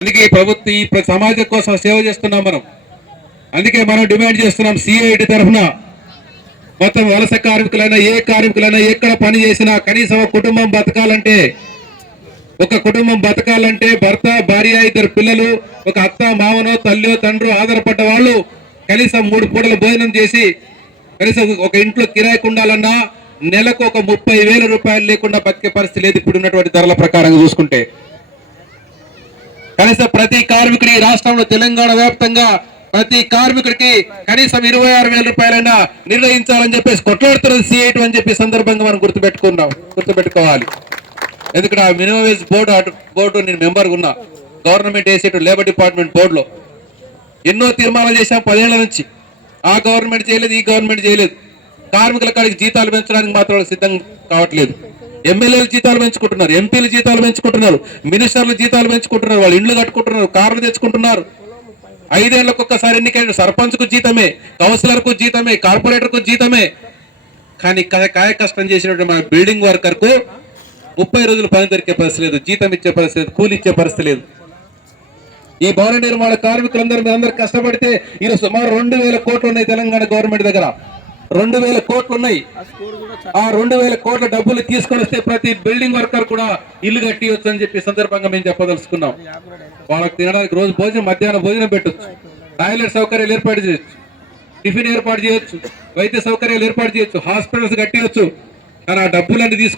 అందుకే ప్రభుత్వం ఈ సమాజం కోసం సేవ చేస్తున్నాం మనం. అందుకే మనం డిమాండ్ చేస్తున్నాం సిఐటి తరఫున. మొత్తం వలస కార్మికులైనా ఏ కార్మికులైనా ఎక్కడ పని చేసినా కనీసం ఒక కుటుంబం బతకాలంటే ఒక కుటుంబం బతకాలంటే భర్త భార్య ఇద్దరు పిల్లలు ఒక అత్త మావనో తల్లి తండ్రి ఆధారపడ్డ వాళ్ళు కనీసం మూడు పూటల భోజనం చేసి కనీసం ఒక ఇంట్లో కిరాయికి ఉండాలన్నా నెలకు ఒక ముప్పై వేల రూపాయలు లేకుండా బతికే పరిస్థితి లేదు ఇప్పుడు ఉన్నటువంటి ధరల ప్రకారంగా చూసుకుంటే. కనీసం ప్రతి కార్మికుడి ఈ రాష్ట్రంలో తెలంగాణ వ్యాప్తంగా ప్రతి కార్మికుడికి కనీసం ఇరవై ఆరు వేల రూపాయలైనా నిర్ణయించాలని చెప్పేసి కొట్లాడుతున్నది సిఐటి అని చెప్పి సందర్భంగా మనం గుర్తుపెట్టుకున్నాం గుర్తుపెట్టుకోవాలి. ఎందుకంటే ఆ మినిమం వేజ్ బోర్డు అటు బోర్డు నేను మెంబర్గా ఉన్నా. గవర్నమెంట్ వేసేటు లేబర్ డిపార్ట్మెంట్ బోర్డులో ఎన్నో తీర్మానాలు చేశాం పదేళ్ళ నుంచి. ఆ గవర్నమెంట్ చేయలేదు ఈ గవర్నమెంట్ చేయలేదు. కార్మికుల కాడికి జీతాలు పెంచడానికి మాత్రం సిద్ధం కావట్లేదు. ఎమ్మెల్యేల జీతాలు పెంచుకుంటున్నారు ఎంపీల జీతాలు పెంచుకుంటున్నారు మినిస్టర్లు జీతాలు పెంచుకుంటున్నారు వాళ్ళు ఇండ్లు కట్టుకుంటున్నారు కార్లు తెచ్చుకుంటున్నారు. ఐదేళ్ళకు ఒక్కసారి ఎన్నికైన సర్పంచ్కు జీతమే కౌన్సిలర్కు జీతమే కార్పొరేటర్కు జీతమే. కానీ కాయ కష్టం చేసినటువంటి మన బిల్డింగ్ వర్కర్కు ముప్పై రోజులు పని దొరికే పరిస్థితి లేదు జీతం ఇచ్చే పరిస్థితి లేదు కూలి ఇచ్చే పరిస్థితి లేదు. ఈ భవన నిర్మాణ కార్మికులందరూ మీరందరూ కష్టపడితే ఈరోజు సుమారు రెండు వేల కోట్లు ఉన్నాయి తెలంగాణ గవర్నమెంట్ దగ్గర. రెండు వేల కోట్లు ఉన్నాయి ఆ రెండు వేల కోట్ల డబ్బులు తీసుకొని వస్తే ప్రతి బిల్డింగ్ వర్కర్ కూడా ఇల్లు కట్టియొచ్చు అని చెప్పి సందర్భంగా మేము చెప్పదలుచుకున్నాం. వాళ్ళకి తినడానికి రోజు భోజనం మధ్యాహ్నం భోజనం పెట్టొచ్చు. టాయిలెట్ సౌకర్యాలు ఏర్పాటు చేయొచ్చు. టిఫిన్ ఏర్పాటు చేయొచ్చు. వైద్య సౌకర్యాలు ఏర్పాటు చేయొచ్చు. హాస్పిటల్స్ కట్టియొచ్చు. కానీ ఆ డబ్బులన్నీ తీసుకు